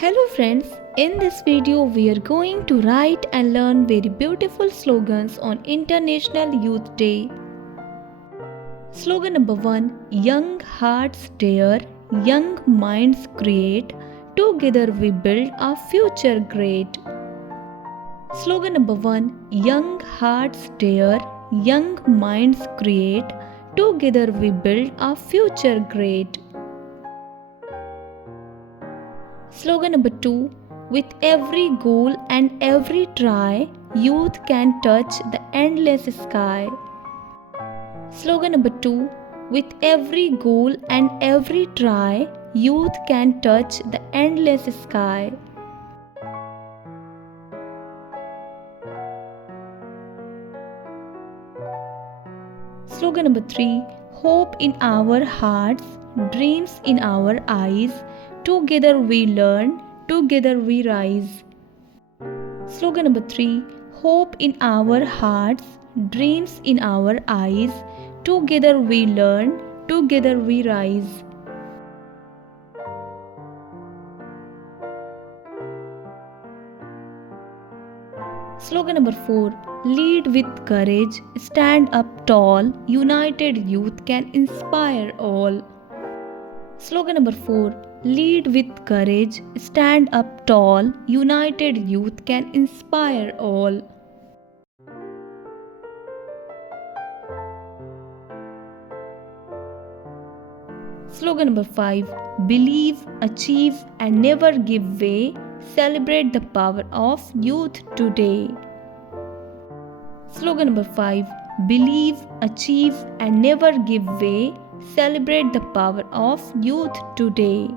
Hello friends, in this video we are going to write and learn very beautiful slogans on International Youth Day. Slogan number 1, Young hearts dare, young minds create, together we build a future great. Slogan number 1, Young hearts dare, young minds create, together we build a future great. Slogan number 2, with every goal and every try, youth can touch the endless sky. Slogan number 2, with every goal and every try, youth can touch the endless sky. Slogan number 3, hope in our hearts, dreams in our eyes, together we learn, together we rise. Slogan number 3, hope in our hearts, dreams in our eyes, together we learn, together we rise. Slogan number 4, lead with courage, stand up tall, united youth can inspire all. Slogan number 4, lead with courage, stand up tall, united youth can inspire all. Slogan number 5, believe, achieve and never give way, celebrate the power of youth today. Slogan number 5, believe, achieve and never give way, celebrate the power of youth today.